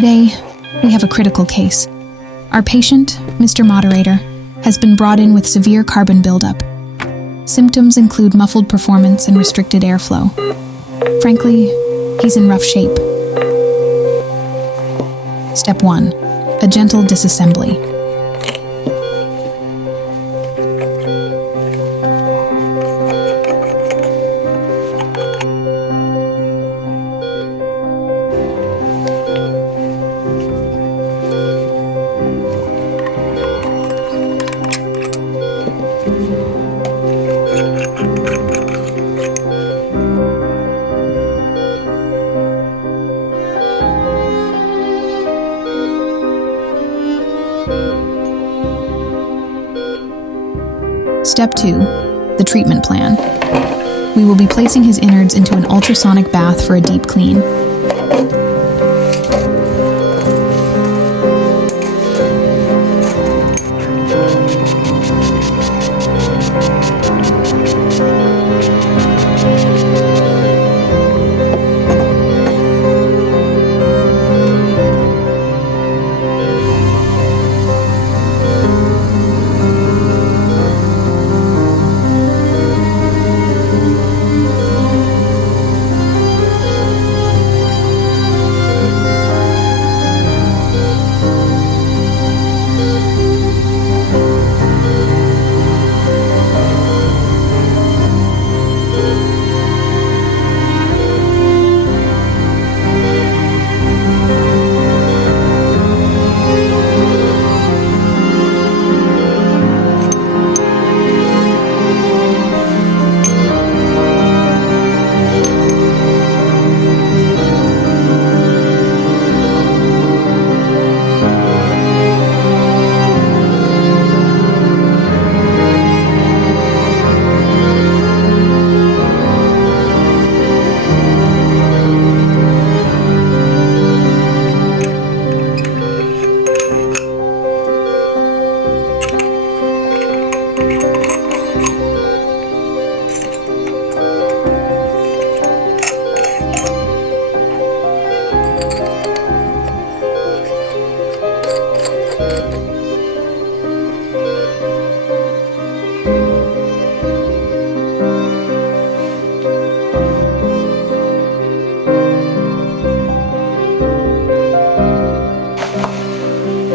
Today, we have a critical case. Our patient, Mr. Moderator, has been brought in with severe carbon buildup. Symptoms include muffled performance and restricted airflow. Frankly, he's in rough shape. Step 1. A gentle disassembly. Step 2. The treatment plan. We will be placing his innards into an ultrasonic bath for a deep clean.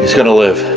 He's gonna live.